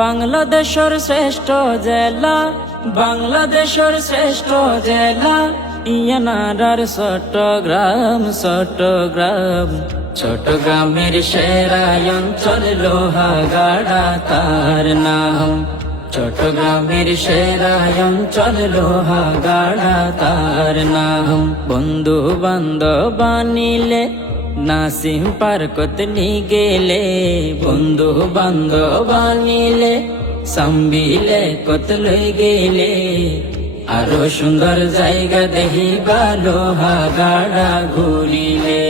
বাংলাদেশের শ্রেষ্ঠ জেলা, বাংলাদেশের শ্রেষ্ঠ জেলা, ইয়ানারার চট্টগ্রাম চট্টগ্রাম। চট্টগ্রামের সেরা অঞ্চল লোহাগাড়া, তার নাম। চট্টগ্রামের সেরা অঞ্চল লোহাগাড়া, তার নাম। বন্ধু বান্ধব আনিলে নাসিম পার্কত নি গেলে বন্ধু বান্ধব আনিলে সাম্বিলে কত লই গেলে। আরও সুন্দর জায়গা দেখিবা, লোহা গাড়া ঘুরিলে।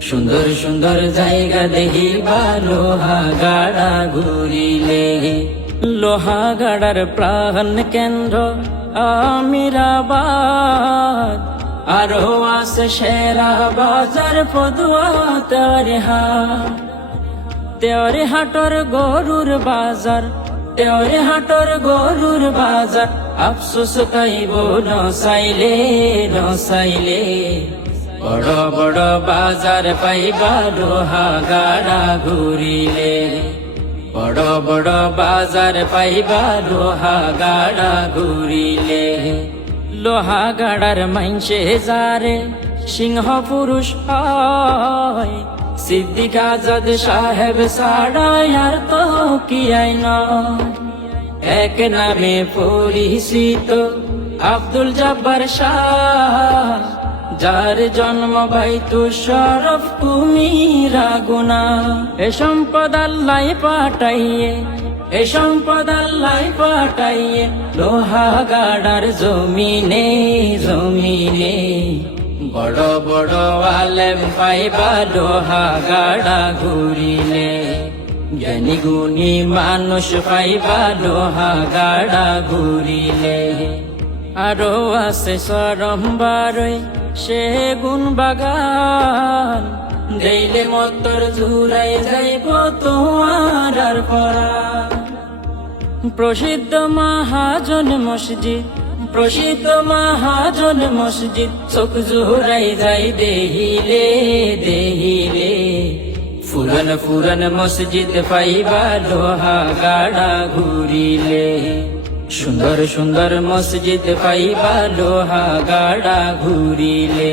সুন্দর সুন্দর জায়গা দেখিবা, লোহা গাড়া ঘুরিলে। লোহা গাড়ার প্রাণ কেন্দ্র আমিরাবাদ। আরও আছে সেরা বাজার পদুয়া তেরে হাট তেওরে হাটর গরুর বাজার তেওরে হাটর গরুর বাজার। আফসোস কাইব নসাইলে নসাইলে বড় বড় বাজার পাইবা লোহা গাড়া ঘুরিলে। বড় বড় বাজার পাইবা লোহা গাড়া ঘুরিলে। লোহা গাড়ার মাইনসে যারে সিংহ পুরুষ হয়। সিদ্দিক আজাদ সাহেব সাড়ায়ার তো কি আইন এক নামে পরিচিত আব্দুল জব্বার শাহ, যার জন্ম ভাই তুষরফ কুমিরা গুনা। এ সম্পদ আল্লাহ পাঠাইয়ে এ সম্পদ আল্লাহ পাঠাইয়ে, লোহা গাড়ার জমিনে জমিনে। বড় বড় আলেম পাইবা লোহা গাড়া ঘুরিলে। জ্ঞানী গুণী মানুষ পাইবা লোহা গাড়া ঘুরিলে। আরও আছে সরম বারই, সে গুণ বাগান। দেইলে মতর ঝুরাই যাইব তোমার পরা প্রসিদ্ধ মহাজন মসজিদ, প্রসিদ্ধ মহাজন মসজিদ। চোখ জোহরাই যাই দেহিলে দেহিলে। ফুরন ফুরন মসজিদ পাইবা লোহা গাড়া ঘুরিলে। সুন্দর সুন্দর মসজিদ পাইবা লোহা গাড়া ঘুরিলে।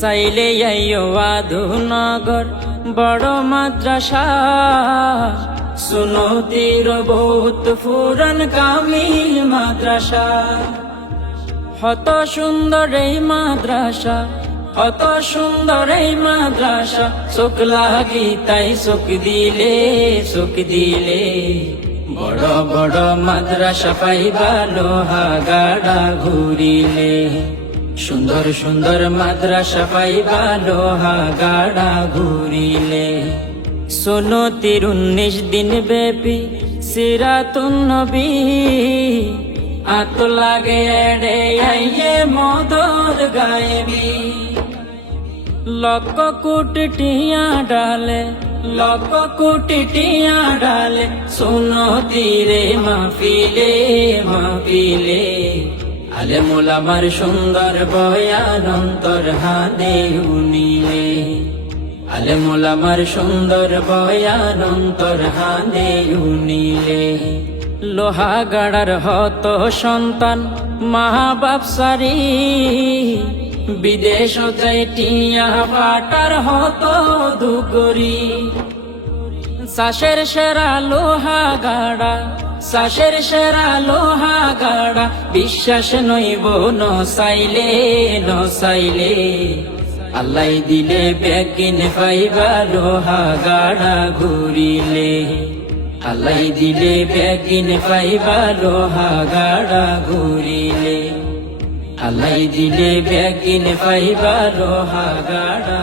সাইলে আইও আধুনগর বড় মাদ্রাসা। শুনো তীর বহুত ফুরন কামিল মাদ্রাসা হত সুন্দর এই মাদ্রাসা কত সুন্দর এই মাদ্রাসা চোখ লাগি তাই চোখ দিলে চোখ দিলে বড় বড় মাদ্রাসা পাইবা লোহা গাড়া ঘুরিলে সুন্দর সুন্দর মাদ্রাসা পাইবা লোহা গাড়া ঘুরিলে শোনো তির উনিশ দিন ব্যাপী সিরাতুন নবী। আত লাগে এড়ে আইয়ে মদর গায়েবি। লক্ষ কোটি টিয়া ডালে, লক্ষ কোটি টিয়া ডালে, শোনো তীরে মাফিলে মাফিলে আলে মোলামার সুন্দর বয়ান অন্তর হাদে উনিলে। আলে মোলামার সুন্দর বয়ান অন্তর হাদে উনিলে। লোহা গাড়ার হত সন্তান মা বাপ সারি। বিদেশ টিয়া পাটার হত দুগরি। শাসের সেরা লোহা গাড়া শাসের সেরা লোহা গাড়া বিশ্বাস নইব নসাইলে নসাইলে আল্লাহ দিলে বেগিন পাইবা লোহা গাড়া ঘুরিলে। আল্লাহ দিলে বেগিন পাইবা লোহা গাড়া ঘুরিলে। আল্লাহ দিলে বেগিন পাইবা লোহা গাড়া